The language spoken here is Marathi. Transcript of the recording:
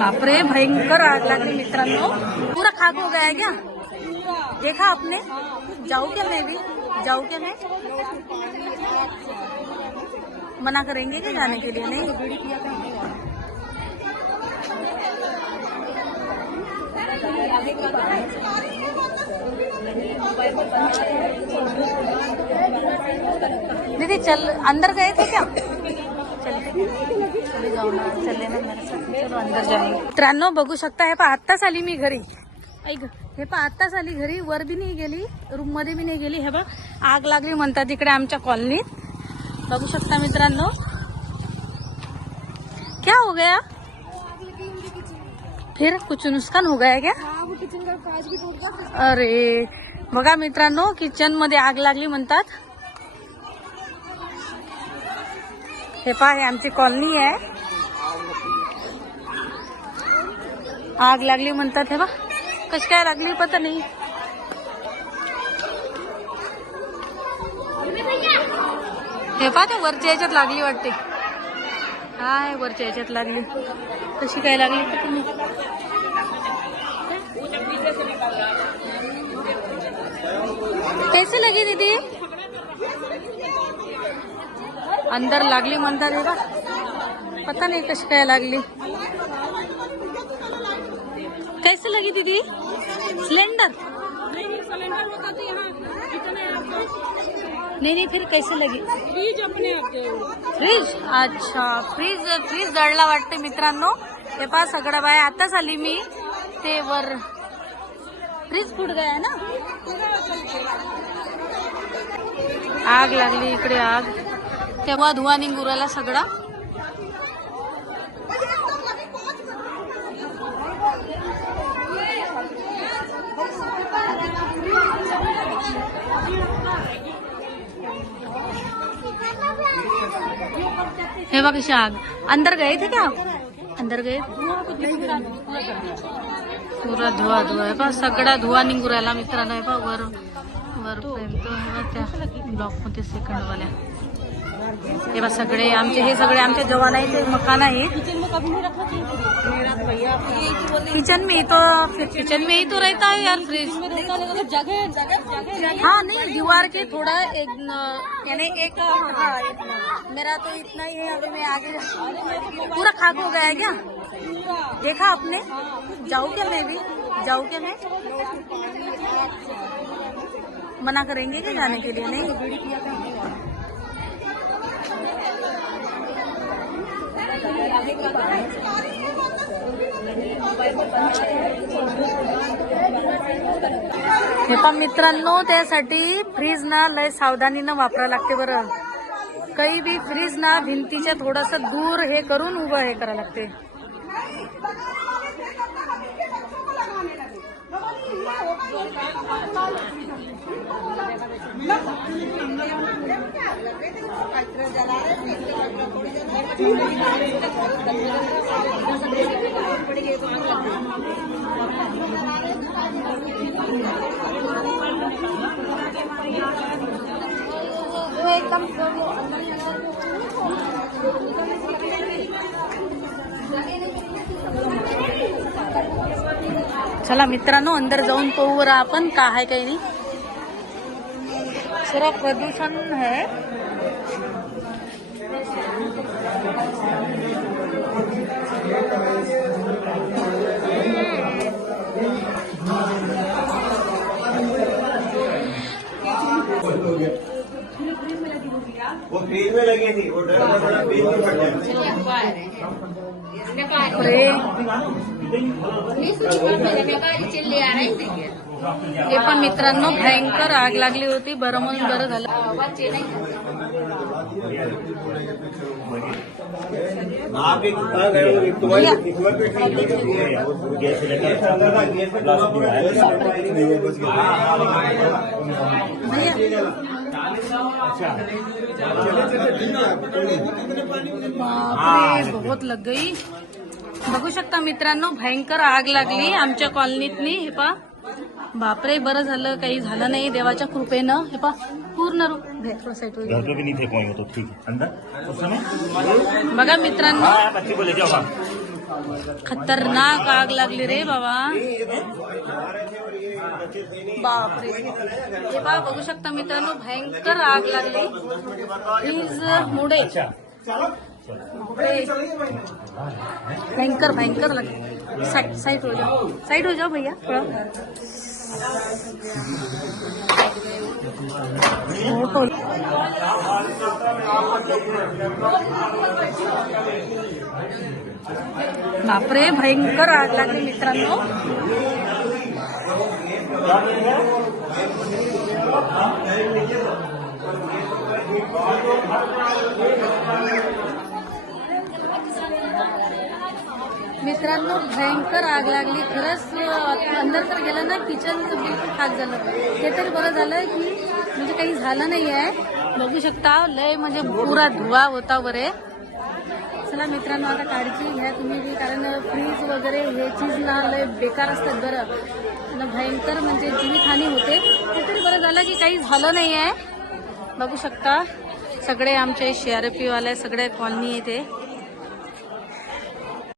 बापरे, भयंकर आग लागली मित्रांनो. पूरा खाक हो गया है क्या? देखा आपने? जाऊ क्या मैं भी? जाऊ क्या मैं? मना करेंगे क्या जाने के लिए? नहीं? दीदी चल अंदर गए थे क्या? चल चले जाऊ ना चले ना मेरे साथ चलो अंदर मित्रांनो बघू शकता हे पहा आत्ताच आली मी घरी. ऐक हे पहा आत्ताच आली घरी वर बी नाही गेली रूममध्ये बी नाही गेली हे बघ आग लागली म्हणतात इकडे आमच्या कॉलनीत बघू शकता मित्रांनो. क्या हो गया? फिर कुछ नुकसान हो गया क्या? अरे बघा मित्रांनो किचनमध्ये आग लागली म्हणतात. हे पहा आमची कॉलनी आहे. आग लागली म्हणतात हे बा कशी काय लागली पता नाही. हे पहा ते वरच्या याच्यात लागली वाटते. हाय वरच्या याच्यात लागली. कशी काय लागली पता नाही. कैसे लगी दीदी. अंदर लागली म्हणतात हे बा पता नाही कशी काय लागली. कैसे लगी दीदी? सिलेंडर? नहीं नहीं फिर कैसे लगी? फ्रीज? अपने फ्रीज अच्छा फ्रीज फ्रीज जळला वाटते मित्रांनो. हे पहा सगळं बाय आताच आली मी. ते वर फ्रीज फुट गया ना? आग लागली इकडे आग. तेव्हा धुवा निघुराला सगळा. हे बघ कशी आग अंदर गए थे क्या? अंदर गए? पुरा धुवा धुवा. आहे पा सगळा धुवा निघू राहिला मित्रांनो आहे पा वर वर प्रेम तो त्या ब्लॉकमध्ये हे बा सगळे आमचे, हे सगळे आमच्या मकान चाहिए मेरा तो भैया किचन में ही तो किचन में ही तो रहता है यार फ्रिज है हाँ नहीं, दीवार के थोड़ा एक, यानी एक मेरा तो इतना ही है, अभी मैं आगे पूरा खाक हो गया है क्या? देखा आपने? जाऊ क्या मैं भी? जाऊँ क्या मैं? मना करेंगे क्या जाने के लिए? नहीं। हे पण मित्रांनो त्यासाठी फ्रीज ना लय सावधानीनं वापरा लागते बरं. काही बी फ्रीज ना भिंतीच्या थोडस दूर हे करून उभं हे करा लागते. चला मित्रांनो अंदर जाऊन पाहू बरं आपण का आहे काही नाही. सर्व प्रदूषण आहे. वो क्रीज में लगी थी वो डर थोड़ा फ्रीज में पड़ गया। हे पण मित्रांनो भयंकर आग लागली होती. बरं म्हणून बरं झालं. भैया बापरे बहुत लग गई. बघू शकता मित्रांनो भयंकर आग लागली आमच्या कॉलनीतनी हे पा बापरे बरं झालं काही झालं नाही देवाच्या कृपेनं. हे पा पूर्ण रूप. बघा मित्रांनो. खतरनाक आग लागली रे बाबा। बापरे हे पहा बघू शकता मित्रांनो, भयंकर आग लागली प्लीज़ मुडे. भयंकर भयंकर लगे साइड हो जाओ. साइड हो जाओ भैया, थोड़ा. बापरे भयंकर आग लागली मित्रांनो. मित्रांनो भयंकर आग लागली. खरंच अंदर तर गेलं ना किचन बिलकुल खाक झालं. ते तरी बरं झालं की म्हणजे काही झालं नाही आहे बघू शकता लय म्हणजे पुरा धुवा होता बरे. चला मित्रांनो आता काळजी घ्या तुम्ही बी कारण फ्रीज वगैरे हे चीज ना लय बेकार असतात बरं. भयंकर म्हणजे जीवितहानी होते. ते तरी बरं झालं की काही झालं नाही आहे बघू शकता सगळे आमचे सी आर पी सगळ्या सगळे कॉलनी येते.